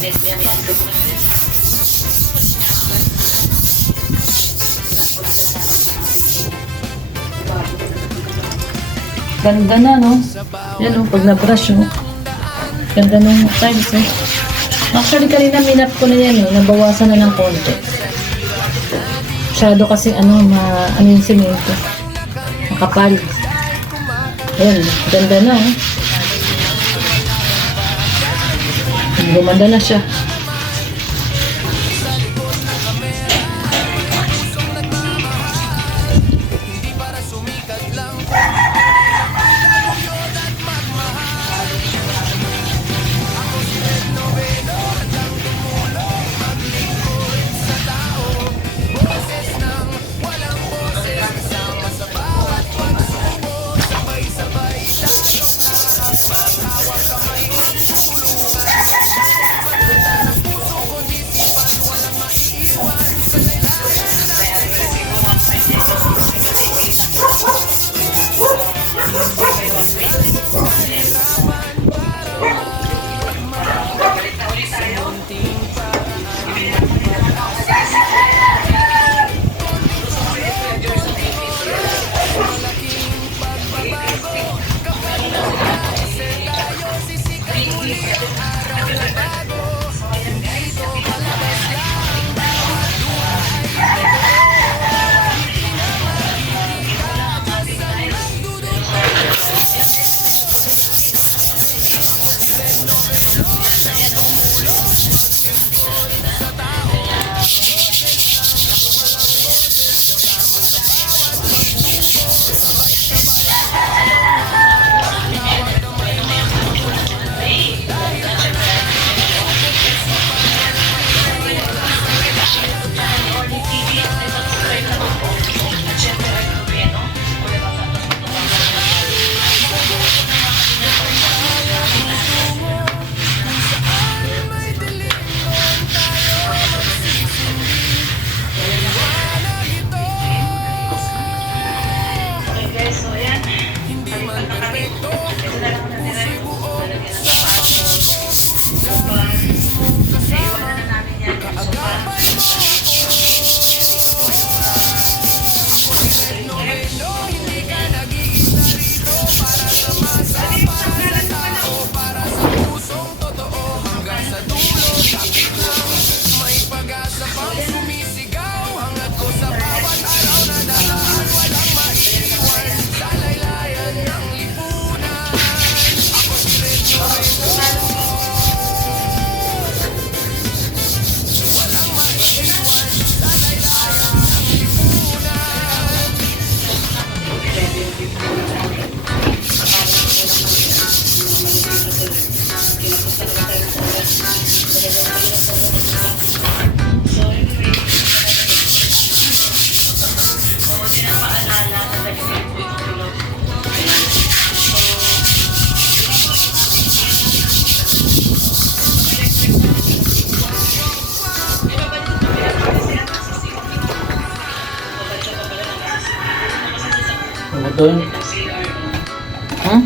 Ganda na, no? Yan, no? Pag na-brush, no? Ganda ng tiles, no? Actually, kanina minap ko na yan, no? Nabawasan na ng konti. Masyado kasi, ano yung simento. Makapal. Ayan, ganda na, oh. Gumanda na siya. Doon. Hmm?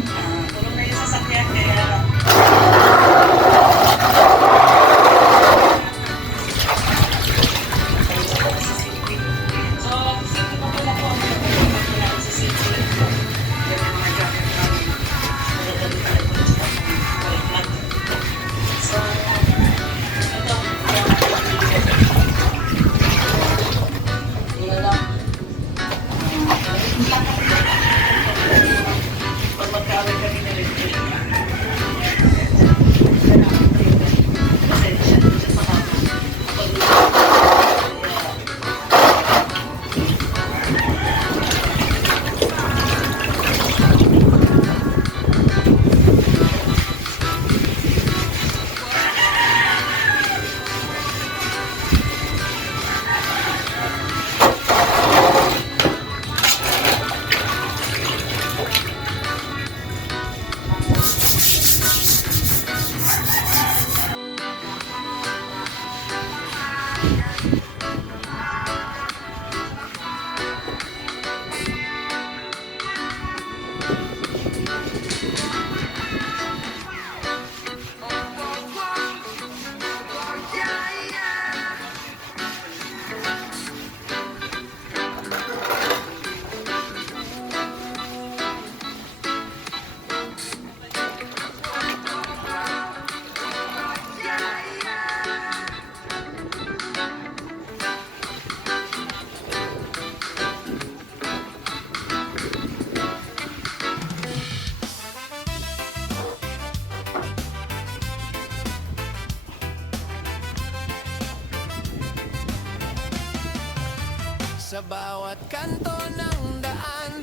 Sa bawat kanto ng daan,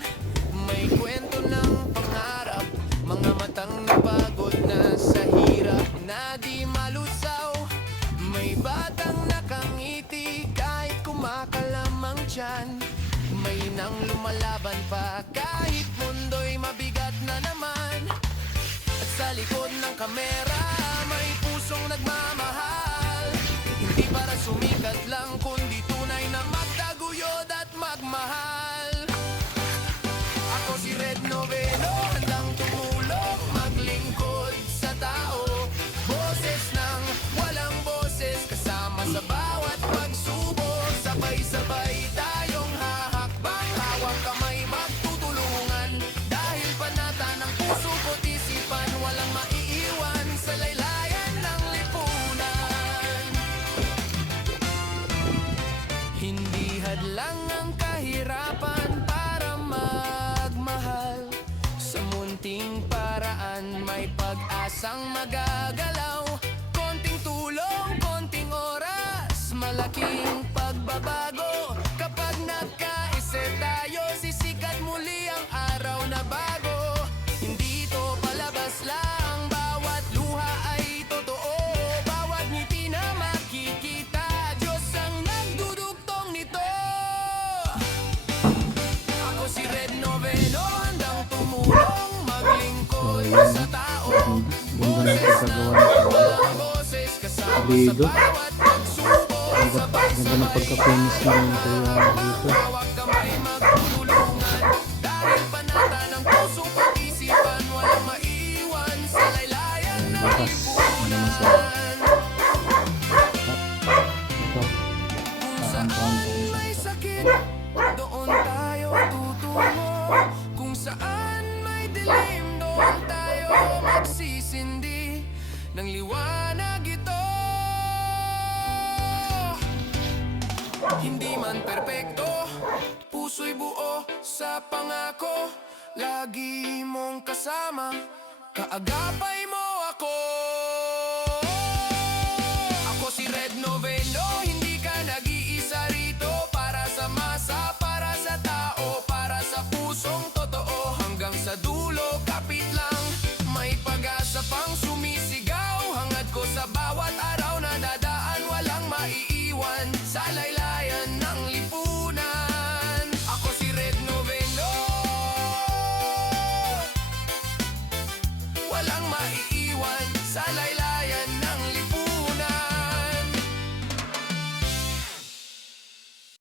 may kwento ng pangarap. Mga matang napagod na sa hirap na di malusaw. May batang nakangiti kahit kumakalamang tiyan. May nang lumalaban pa kahit mundo'y mabigat na naman. At sa likod ng kamera, may pusong nagmamahal. Hindi para sumikat lang, kundi tunay na magtaguyod at magmahal. Ako si Red Novelo, handang tumulong, maglingkod sa tao. Boses ng walang boses, kasama sa bawat pagsubok. Sabay-sabay tayong hahakbang, hawak kamay magtutulungan. Dahil panata ng puso ko't isipan, walang maiiwan sa laylayan ng lipunan. Hindi hadlang ang kahirapan para magmahal. Sa munting paraan may pag-asang magagalaw. Konting tulong, konting oras, malaking pagbabago. Kapag nagkaisa tayo, sisikat muli ang araw na bago. Hindi ito palabas lang, bawat luha ay totoo. Bawat ngiti na makikita, Diyos ang nagdudugtong nito. Ako si Red Novelo, handang tumulong, maglingkod sa tao. Ganda ng pagkagawa ng Walang boses, kasama sa Lido. bawat pagsubok. Ganda ng pagka-finish ng kuya dito. Hawak kamay magtutulungan. Dahil panata ng puso pag-isipan, walang maiwan sa laylayan ng Bakas. Ano masarap. Ito. Kung saan may sakit, doon tayo tutungo. Kung saan may dilim, doon tayo magsisindi ng liwanag ito. Hindi man perpekto, puso'y buo sa pangako. Lagi mong kasama, kaagapay mo ako. Ako si Red Novelo, hindi ka nag-iisa rito. Para sa masa, para sa tao, para sa pusong totoo. Hanggang sa dulo, kapit lang, may pag-asa pang sumisigaw. Hangad ko sa bawat araw na dadaan, walang maiiwan sa laylayan ng lipunan. Ako si Red Novelo, walang maiiwan sa laylayan.